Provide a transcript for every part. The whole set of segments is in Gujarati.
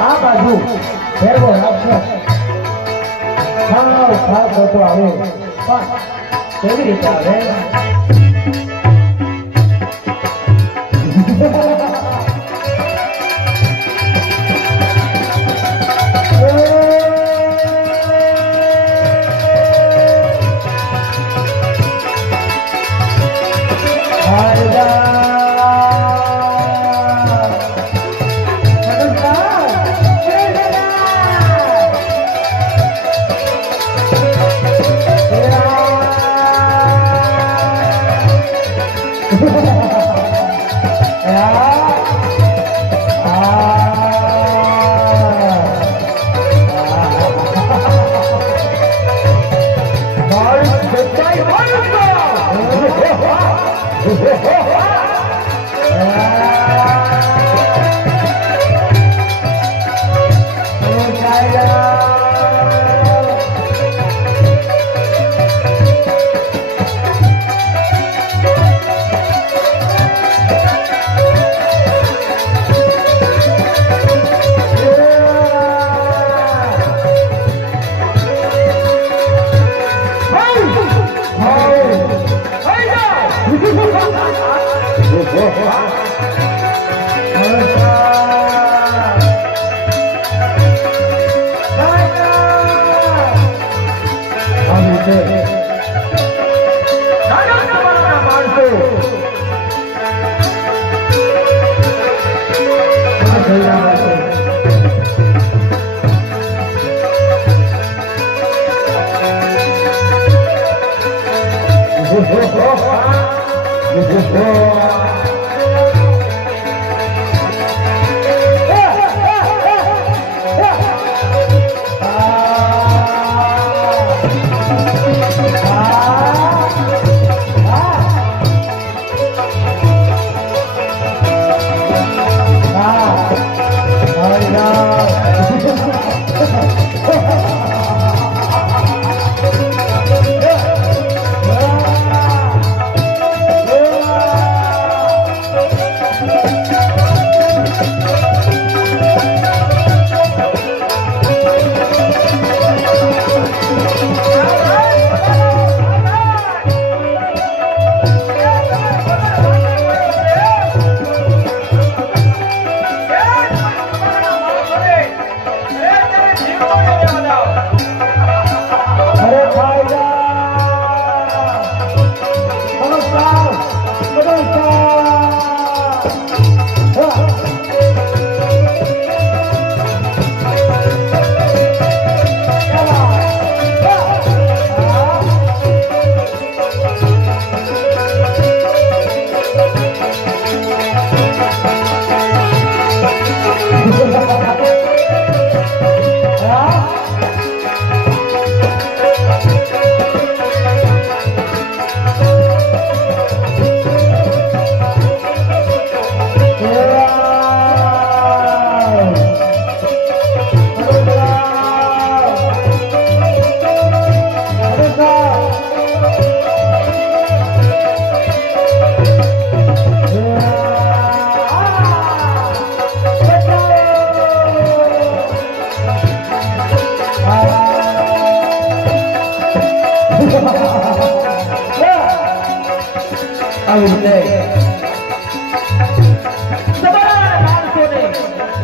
આ બાજુ ફેરવો રાખશે ખાસ હોતો આવે પણ કેવી રીતે આવે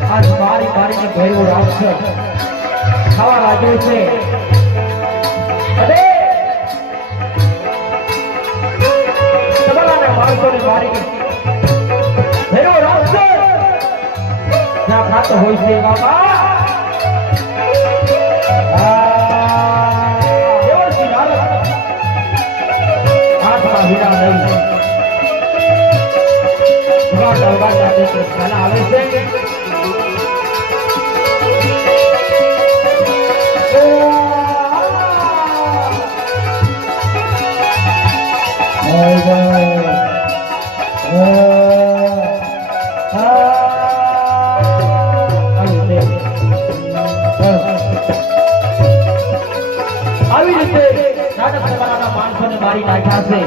आज मारी मारी ने भैरव राक्षस खावा लाग्यो છે અરે તમારા માણસોને મારી ભૈરવ રાક્ષસ જ્યાં ખાતો હોય છે બાબા દેવજી નારદ હાથમાં હીરા નહીં ભગવાન દરબાર સાથે કૃષ્ણ આવે છે આવી રીતે નાટક કરવાના માણસોને મારી નાખ્યા છે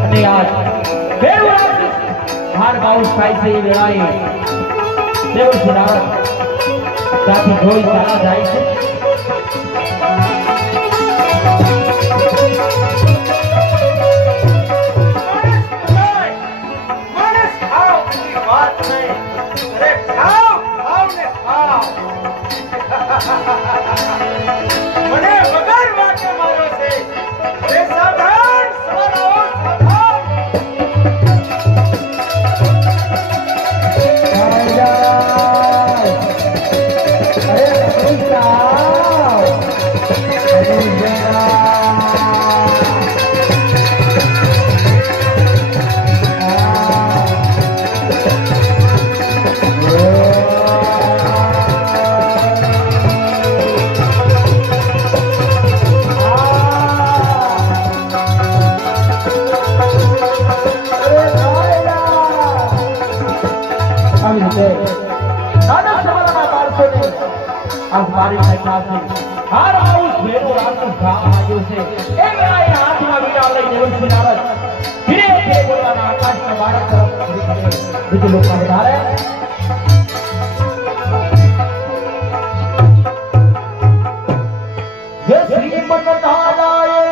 અને આજ હાર બાઉસ થાય છે એ વેળાએ દેવશ્રી નારદ ત્યાંથી જોઈ ચાલા જાય છે મને વગર વાકે મારો છે એ સાવધાન સવારાઓ મારી નાખ્યા હાર બાઉસ ભેરો રાતનું ગામ આવ્યું છે એ વેળાએ હાથમાં વીણા લઈ દેવશ્રી નારદ ધીરે ધીરે બોલવાના આકાશના બાળક તરફ બીજું લોકો વધારે જે શ્રીમદ નારાયણ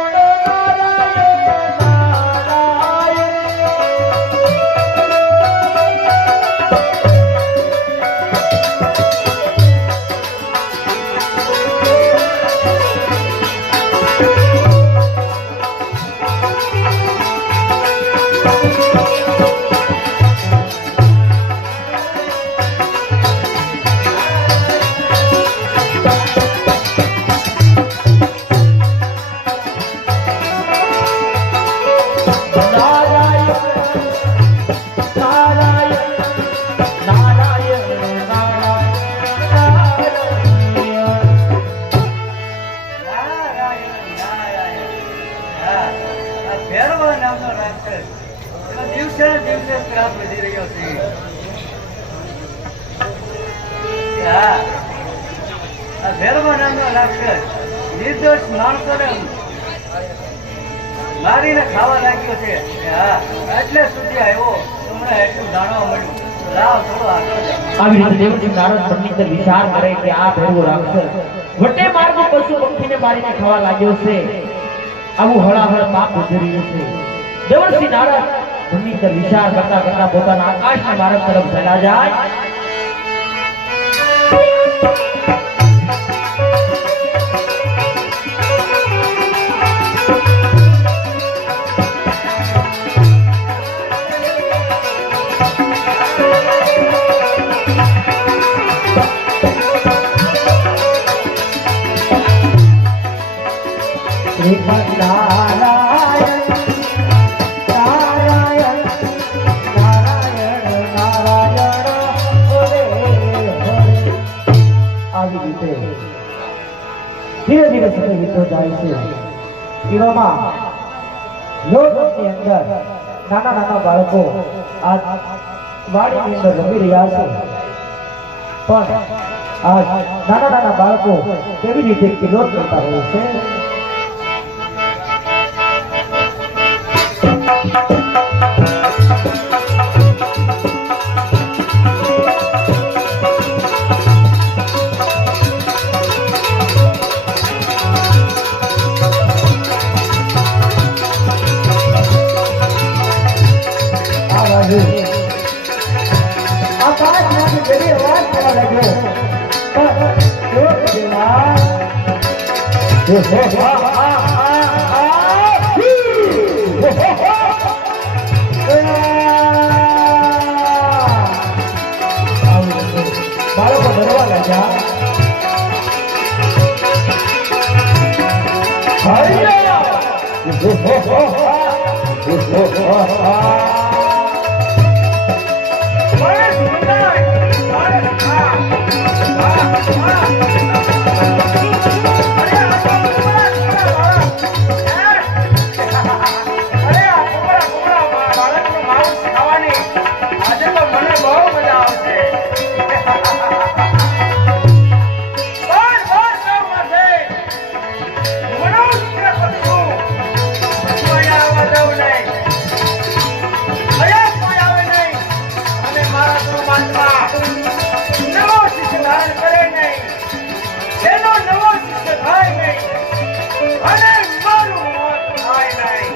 નિર્દોષ માણસોને મારીને ખાવા લાગ્યો છે એટલે સુધી આવ્યો તમને એટલું જાણવા મળ્યું લાવ થોડો આગળ આવી રીતે દેવશ્રી નારદ પંડિત વિચાર કરે કે આ ભેરવો રાક્ષસ વટે માર્ગો પશુ પક્ષીને મારીને ખાવા લાગ્યો છે આવું હળાહળ પાપ ઉજરી રહ્યું છે દેવશ્રી નારદ પંડિત વિચાર કરતા કરતા પોતાના આકાશના માર્ગ તરફ ચાલ્યા જાય ધીરે ધીરે સમય વીતતો જાય છે એવામાં લોકની અંદર નાના નાના બાળકો આજ વાડીની અંદર રમી રહ્યા છે પણ આજ નાના નાના બાળકો કેવી રીતે કિલોટ કરતા હોય છે બાળકો ડરવા લાગ્યા આજે તો મને બહુ મજા આવશે. બાર બાર ગામમાં છે. મનુષ્ય પતિનું. કોઈ આવવા જવું નહીં. અહીંયા કોઈ આવે નહીં. અને મારા ગુરુમાનમાં નવો શિષ્ય ધારણ કરે નહીં. એનો નવો શિષ્ય થાય નહીં. અને મારું મોત થાય નહીં.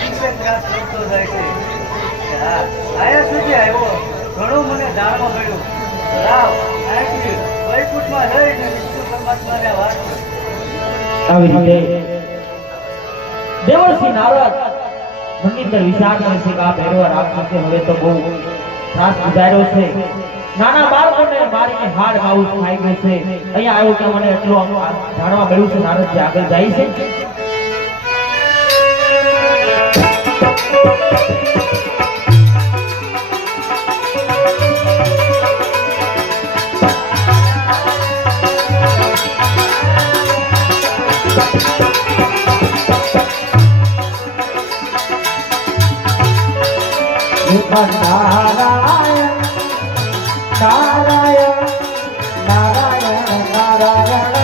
દિવસે ત્રાસ વધતો જાય છે. હા, આયા સુધી આવ્યો ઘણું મને જાણવા મળ્યું. રાવ આખી વૈકુંઠમાં રહીને વિષ્ણુ પરમાત્માને વાત કરી. આવી રીતે દેવર્ષિ નારદ મનની અંદર વિચાર કરે છે કે આ ભૈરવ રાક્ષસે હવે તો બહુ ત્રાસ ગુજાર્યો છે. નાના બાળકોને મારીને હાડ માઉસ ખાઈ ગયું છે. અહીંયા આવ્યો કે મને એટલું જાણવા મળ્યું છે. નારદજી આગળ જાય છે. નારાયણ નારાયણ નારાયણ નારાયણ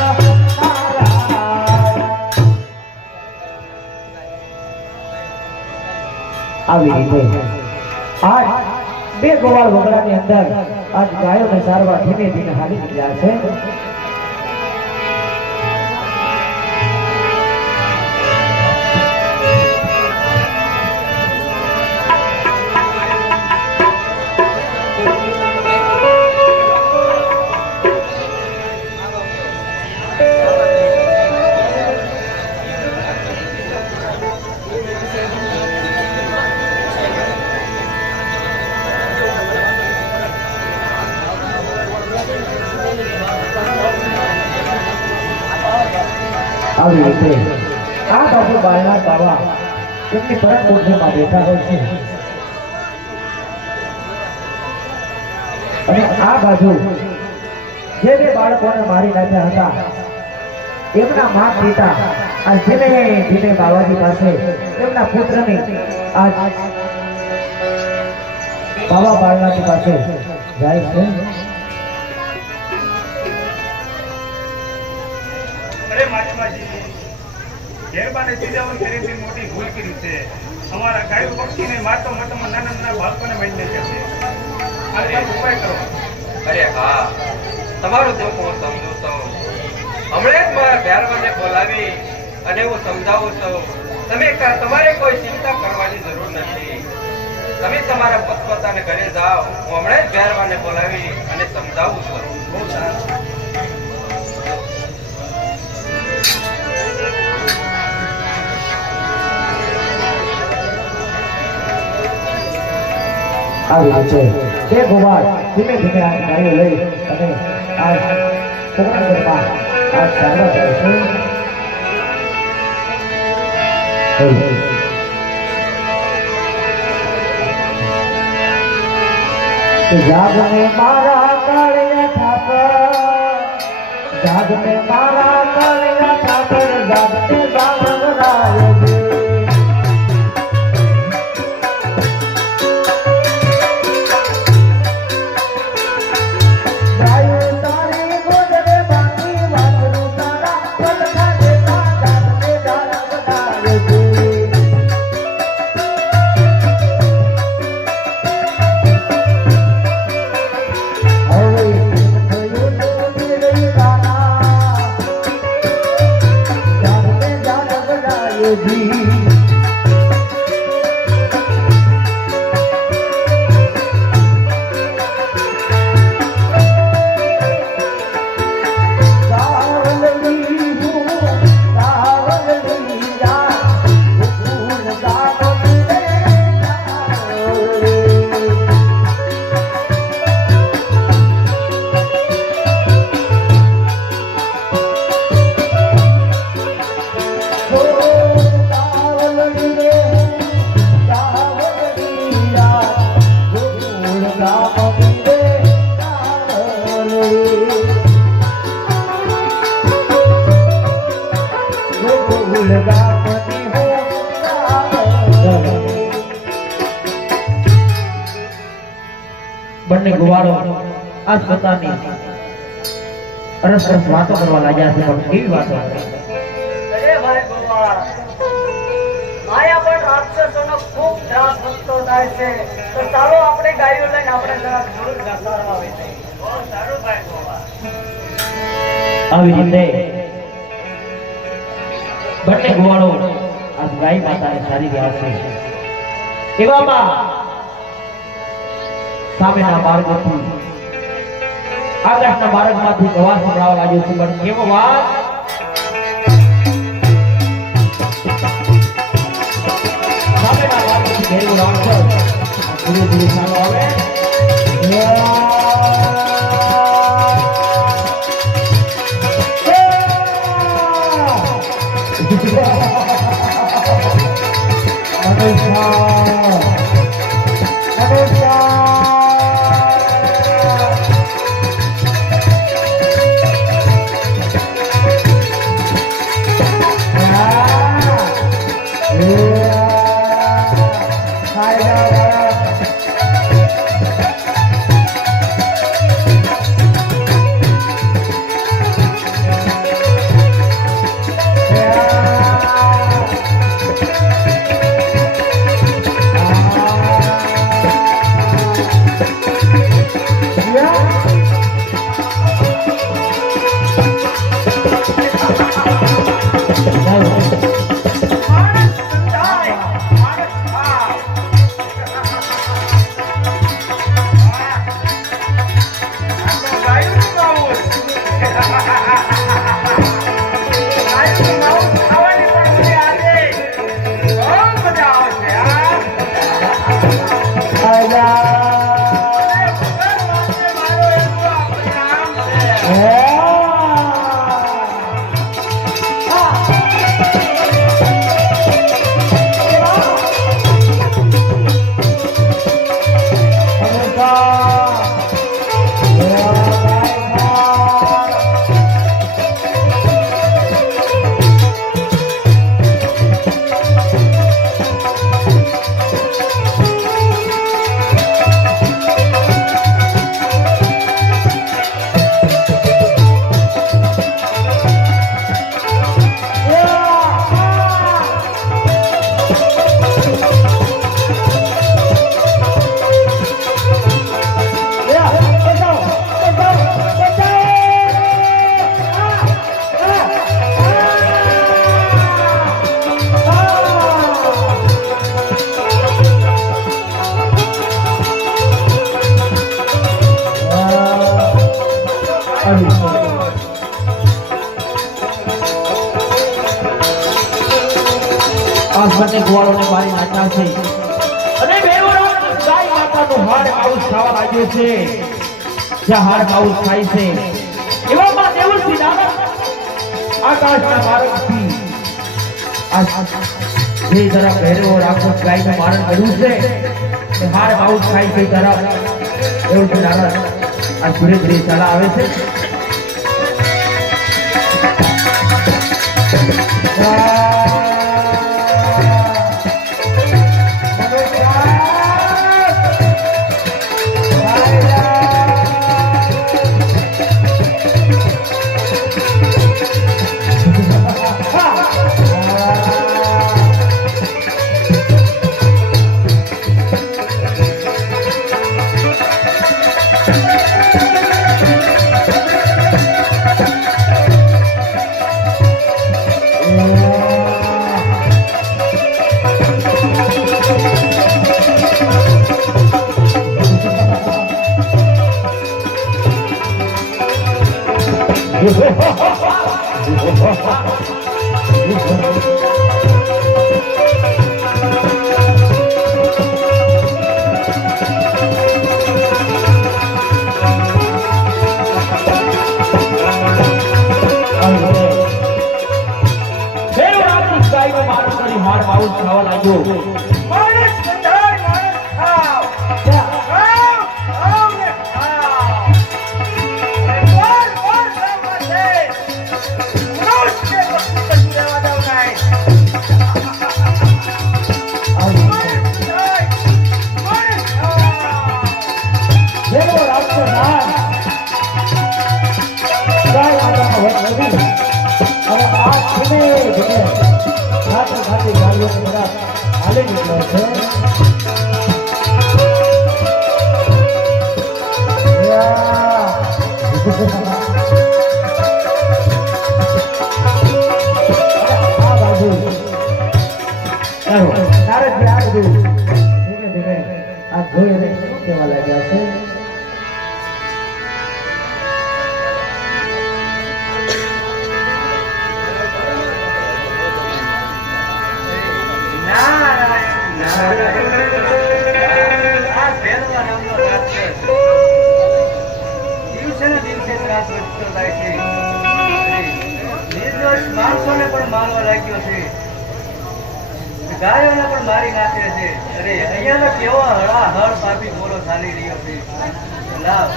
આવી રીતે આજ બે ગોવાળ વગડાની અંદર આજ ગાયોને સારવાર ધીમે ધીમે હાલી નીકળ્યા છે. આવી રીતે આ બાજુ બાળના બાવા તેમની પરમ પૂજ્યમાં બેઠા હોય છે અને આ બાજુ જે બે બાળકોને મારી નાખ્યા હતા એમના માતા પિતા આ ધીમે ધીમે બાવાજી પાસે તેમના પુત્રની આ બાવા બાળનાની પાસે જાય છે. અરે મહાત્માજી, ગેરબાને ચીજાવન કરીને મોટી ભૂલ કરી છે. અમારા ગાયો પક્ષીને મારતો મારતોમાં નાના નાના બાળકોને મારી નાખ્યા છે. આ ઉપાય કરો. અરે હા, તમારું દુઃખ હું સમજુ છું. હમણાં જ મારા ભેરવાને બોલાવી અને હું સમજાવું છું. તમારે કોઈ ચિંતા કરવાની જરૂર નથી. તમે તમારા પોતપોતાને ઘરે જાઓ. હું હમણાં જ ભેરવાને બોલાવી અને સમજાવું છું. બહુ સારું. આવી રીતે બે ગોવાળ ધીમે ધીમે આ ગાયો લઈ અને આ પોકરણગઢમાં આ ચાલવા જાય છે. જાગને મારા કાળિયા ઠાકર, જાગને મારા કાળિયા ઠાકર, જાગને જાગરાય છે. બંને ગુવાળો આ પોતાની રસ વાતો કરવા લાગ્યા છે. પણ કેવી વાતો? અરે ભાઈ ગોવાળ, માયા પણ રાક્ષસોનો ખૂબ ત્રાસ વધતો થાય છે. તો ચાલો આપણે ગાયો લઈને આપણે જરા દૂર ઘસાડવા આવી જઈએ. બહુ સારું ભાઈ ગોવાળ. આવી રીતે બંને ગુવાળો આ ગાય માતાને સારી રહ્યા છે એવામાં સામેના માર્ગથી આકાશના માર્ગમાંથી અવાજ સંભળાવા લાગ્યો છે પણ કેવો વાત સામેના માર્ગથી ઘેરું રાક્ષસ ધીરે ધીરે ચાલો આવે બંને ગોવાળોને મારી નાખ્યા છે અને બેવો રાત ગાય માતાનો હાડ આઉસ ખાવા લાગ્યો છે જ્યાં હાડ આઉસ ખાય છે એવામાં દેવલસિંહ નાના આકાશના માર્ગથી જે તરફ ભૈરવો રાક્ષસ ગાયનું મારણ કર્યું છે તે હાડ આઉસ ખાય છે તરફ દેવલસિંહ નાના આ ધીરે ધીરે ચાલા આવે છે ખાવા લાગ્યો માણસ બંધાય માણસ ખાવ ખાવ ખાવ ને ખાવ અરે બોલ બોલ સામા છે રોજ કે વસ્તુ કશું રહેવા દઉં નહીં માણસ બંધાય માણસ ખાવ જેવો રાક્ષસ ગાય માતાનો વધ નથી અને આ ધીમે ધીમે સાથે સાથે ગાડીઓ તરફ હાલી નીકળ્યો છે આ બાજુ નારદજી આ બધું ધીમે ધીમે આ જોઈને શું કહેવા લાગ્યા છે? માણસોને પણ મારવા લાગ્યો છે, ગાયોને પણ મારી નાખે છે. અરે અહીંયા કેવા હળાહળ પાપી બોલો ચાલી રહ્યો છે. લાવ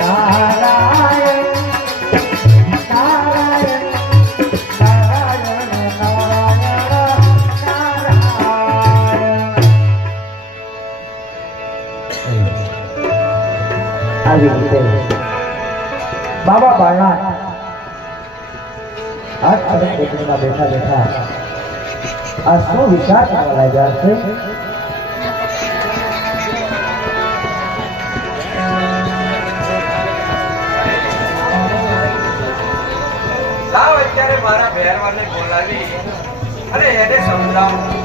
નારાયણ નારાયણ નારાયણ નારાયણ. આવી રીતે બાબા બાળા હાથ અડક બેઠા બેઠા આ શું વિચાર કરવા લાગ્યા છે? લાવ અત્યારે મારા ભેરવાને બોલાવી અને એને સમજાવું.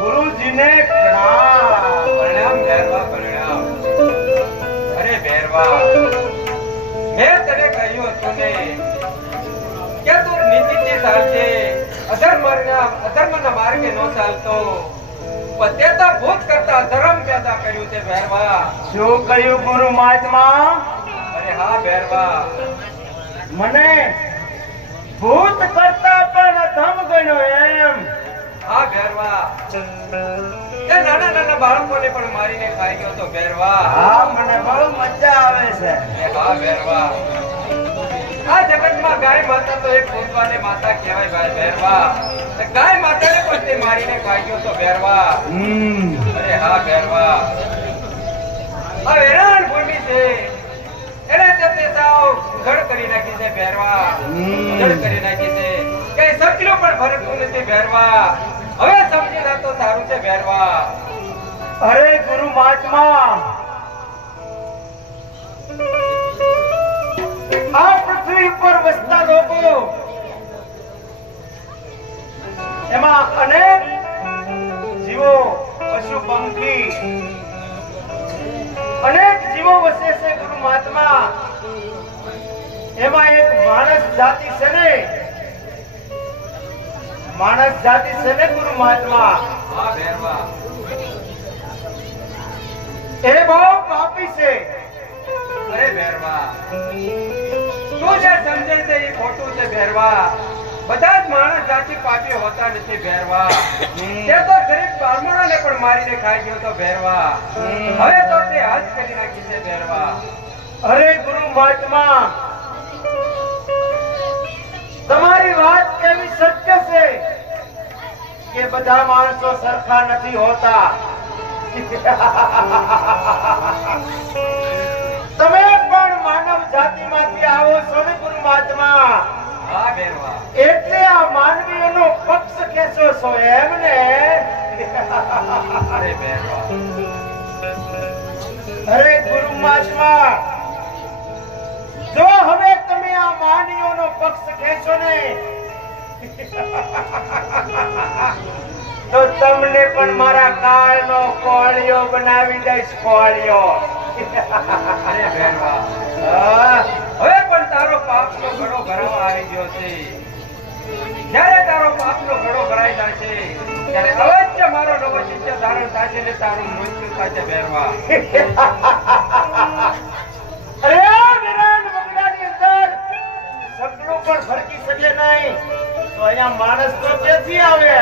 ગુરુજીને પ્રણામ. પ્રણામ ભેરવા, પ્રણામ. અરે ભેરવા, મેં તને કહ્યું હતું ને કે તું નીતિથી ચાલજે, અધર્મના માર્ગે ન ચાલતો. પણ તે તો ભૂત કરતા ધર્મ પેદા કર્યું છે ભેરવા. શું કહ્યું ગુરુ મહાત્મા? અરે હા ભેરવા, મને ભૂત કરતા પણ અધમ ગણ્યો એમ? હા ભેરવા, તે નાના નાના બાળકોને પણ મારીને ખાઈ ગયો તો ભેરવા. હા, મને બહુ મજા આવે છે. એ હા ભેરવા, આ જગતમાં ગાય માતા તો એક પોતવાને માતા કહેવાય ભાઈ ભેરવા. એ ગાય માતાને પણ તે મારીને ખાઈ ગયો તો ભેરવા. અરે હા ભેરવા, આ વેરાણ ભૂમિ છે એને તે સાવ ઉઘડ કરી નાખી છે ભેરવા. ઉઘડ કરી નાખી છે, કઈ સકલો પણ ફરકતું નથી ભેરવા. હવે સમજી લે તો સારું છે ભેરવા. અરે ગુરુ મહાત્મા, આ પૃથ્વી પર વસતા લોકો એમાં અનેક જીવો, પશુ પંખી અનેક જીવો વસે છે ગુરુ મહાત્મા. એમાં એક માણસ જાતિ છે ને, માણસ જાતિ છે ને ગુરુ મહાત્મા, હા ભેરવા, એ બહુ પાપી છે. અરે ભેરવા, તું જે સમજે છે એ ખોટું છે ભેરવા. બધા જ માણસ જાતિ પાપી હોતા નથી ભેરવા. તે તો ગરીબ બ્રાહ્મણોને પણ મારીને ખાઈ ગયો તો ભેરવા. હવે તો તે હદ કરી નાખી છે ભેરવા. અરે ગુરુ મહાત્મા, તમારી વાત કેવી સત્ય છે કે બધા માણસો સરખા નથી હોતા. તમે પણ માનવ જાતિમાંથી આવો છો ને ગુરુ મહાત્મા, હા ભેરવા, એટલે આ માનવીઓનો પક્ષ ખેંચો છો એમ ને? અરે ભેરવા, અરે ગુરુ મહાત્મા, જો હવે તમે આ માનવીઓનો પક્ષ ખેંચો ને તો તમને પણ મારા કાળનો કોળિયો બનાવી દઈશ, કોળિયો. અરે ભેરવા, હા. હવે પણ તારો પાપનો ઘડો ભરાવા આવી ગયો છે. જ્યારે તારો પાપનો ઘડો ભરાઈ જશે ત્યારે અવશ્ય મારો નવો શિષ્ય ધારણ થશે ને તારું મૃત્યુ થશે ભેરવા. અરે વિરાટ બંગલાની અંદર સગડું પણ ફરકી શકે નહીં તો અહીંયા માણસ તો ક્યાંથી આવે?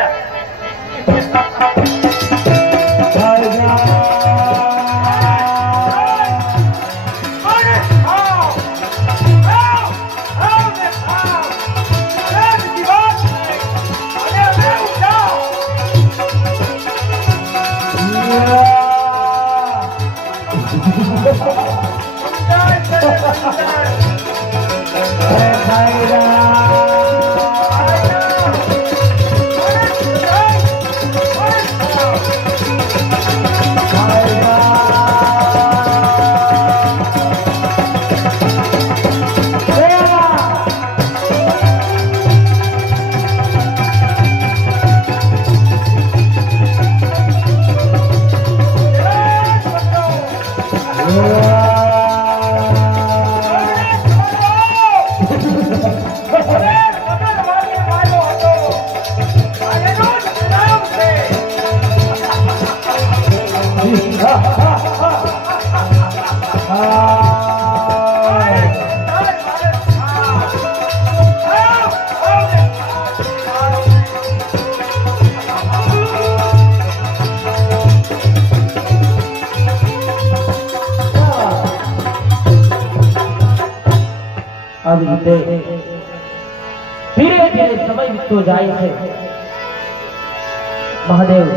આવી રીતે ધીરે ધીરે સમય વીતતો જાય છે. મહાદેવ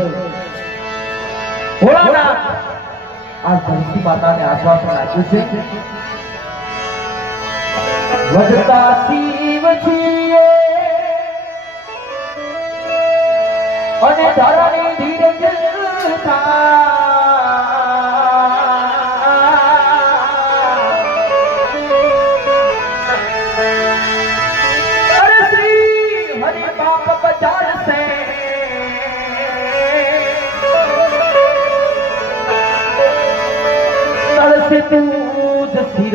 ભોળાનાથ આ ધરતી માતાને આશ્વાસન આપ્યું છે, વધતા શિવ છીએ અને ધરણી ધીરે से दूध सिर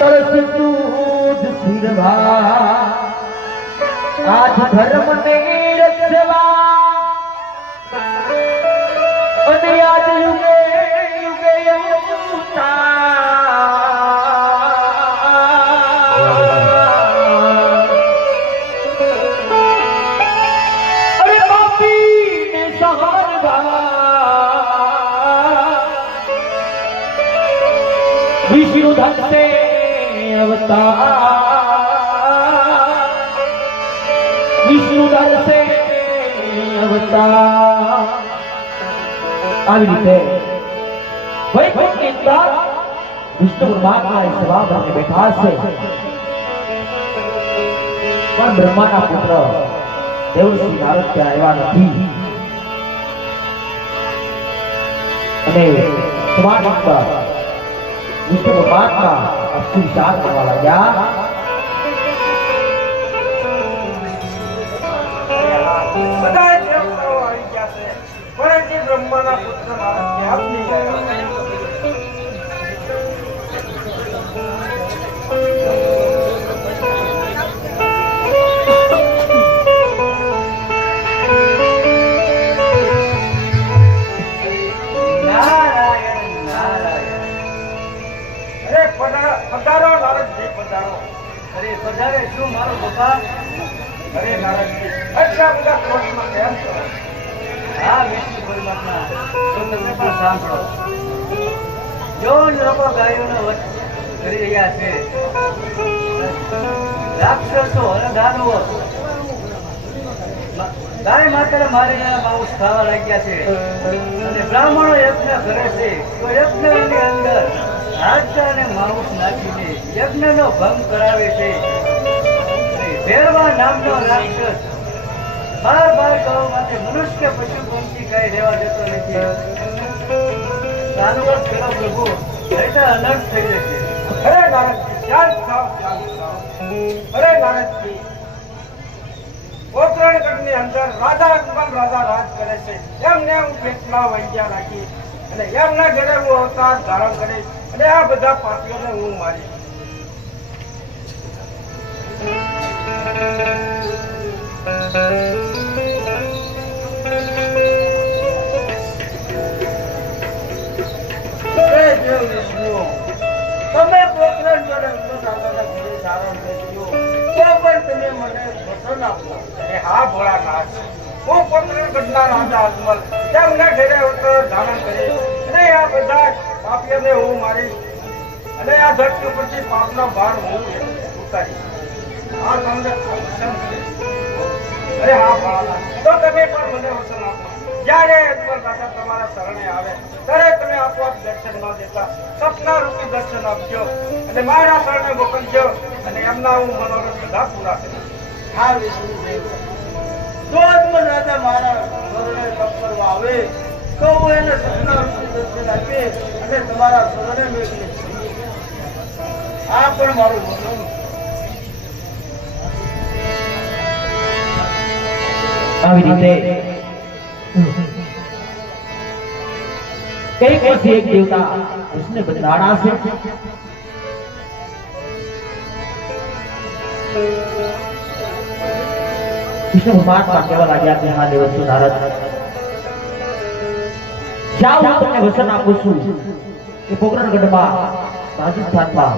तरस दूध सिर आज धर्म ने रक्षवा અને આજ યુગે યુગે विष्णु धन से अवतार, विष्णु धन से अवतार. આવી રીતે વૈકુંઠની અંદર વિષ્ણુ પરમાત્મા એ સભા ભરીને બેઠા છે, પણ બ્રહ્માના પુત્ર દેવશ્રી નારદ ત્યાં આવ્યા નથી. અને સભાની અંદર વિષ્ણુ પરમાત્મા અસ્તુચાર કરવા લાગ્યા. બધા દેવતાઓ આવી ગયા છે, પરંતુ બ્રહ્માના પુત્ર નારદ ક્યાં નહીં આવ્યા? પધારો નારદજી, પધારો. અરે પધારે શું મારો બાપા? અરે નારદજી, આટલા બધા ક્રોધમાં કેમ છો? હા વિષ્ણુ પરમાત્મા, તો તમે પણ સાંભળો. જો લોકો ગાયોનો વધ કરી રહ્યા છે, રાક્ષસો અને દાનવો ગાય માત્ર મારે માઉસ ખાવા લાગ્યા છે, અને બ્રાહ્મણો યજ્ઞ કરે છે, તો યજ્ઞની અંદર હાડકા અને માઉસ નાખીને યજ્ઞનો ભંગ કરાવે છે. ભેરવા નામનો રાક્ષસ બાર ગૌ માટે મનુષ્ય પશુ પંખી કઈ રહેવા દેતો નથી. સાનુવત કરો પ્રભુ, નહીંતર અનર્થ થઈ જશે. અરે નારદજી, શાંત થાઓ, શાંત થાઓ. અરે નારદજી, પોકરણગઢની અંદર રાજા અકબર રાજા રાજ કરે છે, એમને હું કેટલા વૈદ્યા રાખી અને એમના ઘરે હું અવતાર ધારણ કરીશ અને આ બધા પાપીઓને હું મારીશ. હે દેવ વિષ્ણુ, તમે પોકરણ જોડે દાદાના ઘરે ધારણ કર્યો તો પણ તમે મને વચન આપો. અરે હા ભોળાનાથ, હું પોકરણ ગઢના રાજા અજમલ તેમના ઘરે અવતાર ધારણ કરીશ અને આ બધા પાપીઓને હું મારીશ અને આ ધરતી ઉપરથી પાપનો ભાર હું ઉતારીશ. આ તમને વચન છે. અરે હા ભોળાનાથ, તો તમે પણ મને વચન આપો. જ્યારે અજમલ રાજા તમારા શરણે આવે ત્યારે તમે આપોઆપ દર્શન ન દેતા સપના રૂપી દર્શન આપજો અને મારા શરણે મોકલજો અને એમના હું મનોરથ બધા પૂરા કરીશ. હા વિષ્ણુદેવ, જો અજમલ રાજા મારા શરણે તપ કરવા આવે તો હું એને સપના રૂપી દર્શન આપી અને તમારા શરણે મેળવીશ. આ પણ મારું વચન. આવી રીતે એક પછી એક દેવતા વિષ્ણુ બંધાણા છે. વિષ્ણુ ભગવાન કહેવા લાગ્યા કે હા દેવસ્વ નારદ, જાઓ હું તમને વચન આપું છું કે પોકરણગઢમાં રાજસ્થાનમાં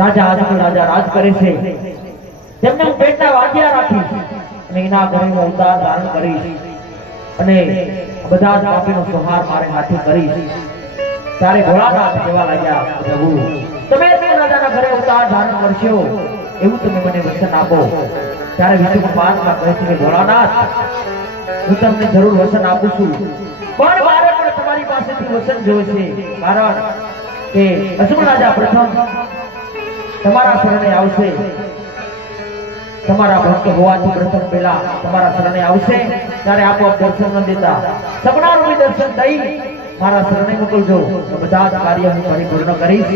રાજા અજમલ રાજા રાજ કરે છે. તેમને હું પેટના વાગ્યા રાખીશ અને એના ઘરે હું અવતાર ધારણ કરીશ અને બધા જ પાપીનો સંહાર મારે હાથે કરીશ. ત્યારે ભોળાનાથ કહેવા લાગ્યા, પ્રભુ તમે રાજાના ઘરે અવતાર ધારણ કરશો એવું તમે મને વચન આપો. ત્યારે વિષ્ણુ ભગવાન કહે છે કે ભોળાનાથ, હું તમને જરૂર વચન આપું છું, પણ મારે પણ તમારી પાસેથી વચન જોઈશે. કારણ કે અજમલ રાજા પ્રથમ તમારા શરણે આવશે. તમારા ભક્ત હોવાથી પ્રથમ પહેલા તમારા શરણે આવશે ત્યારે આપોઆપ દર્શન ન દેતા સપના રૂપી દર્શન દઈ મારા શરણે મોકલજો. બધા જ કાર્ય હું પરિપૂર્ણ કરીશ.